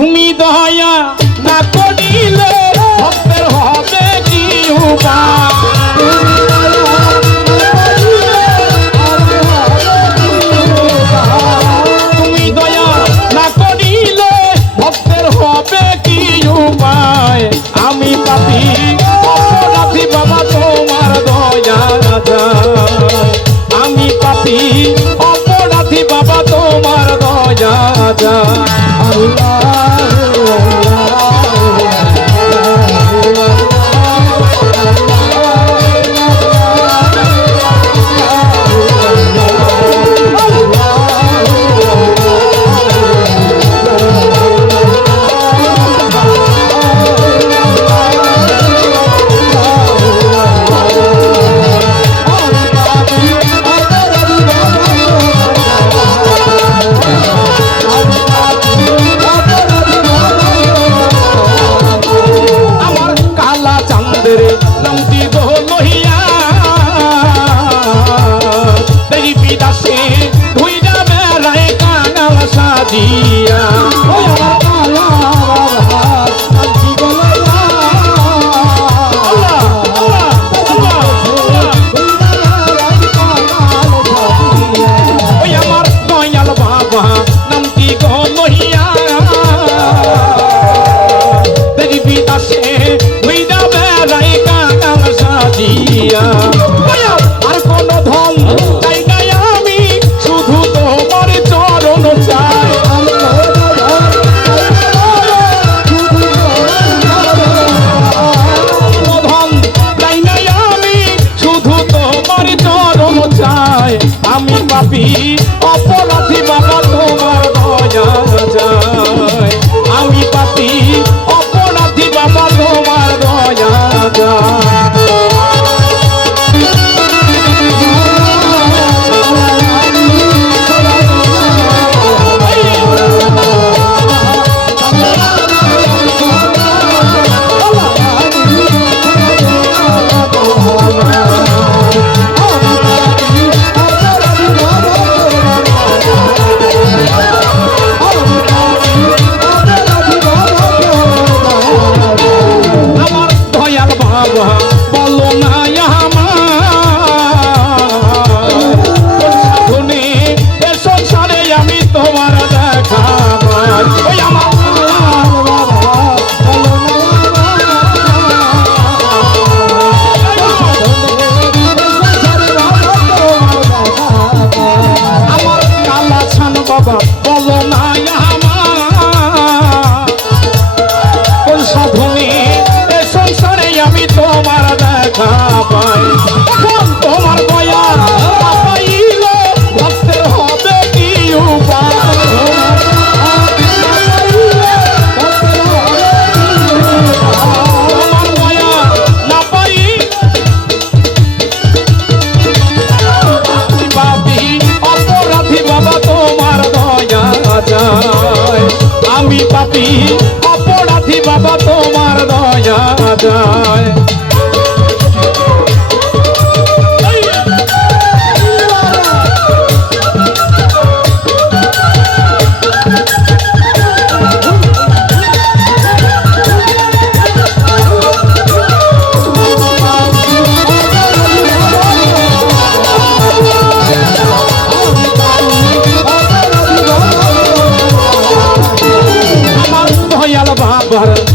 তুমি দয়া না করিলে ভক্তের হবে কি উপায় তুমি দয়া না করিলে ভক্তের হবে কি উপায় আমি পাপী অপরাধী বাবা তোমার দয়া চাই আমি পাপী অপরাধী বাবা তোমার দয়া চাই আর কোন ধন চাই না আমি শুধু তোমার চরণ চাই ধন চাই না আমি শুধু তোমার চরণ চাই আমি পাপী অপরাধী বাবা তোমার দয়া চাই আমি পাপী অপরাধী বাবা তোমার দয়া চাই তোমার দয়া পাইলে ভক্তের হবে কি উপায় তোমার দয়া না পাই পাপী অপরাধী বাবা তোমার দয়া চাই আমি পাপী অপরাধী বাবা তোমার দয়া চাই বাবার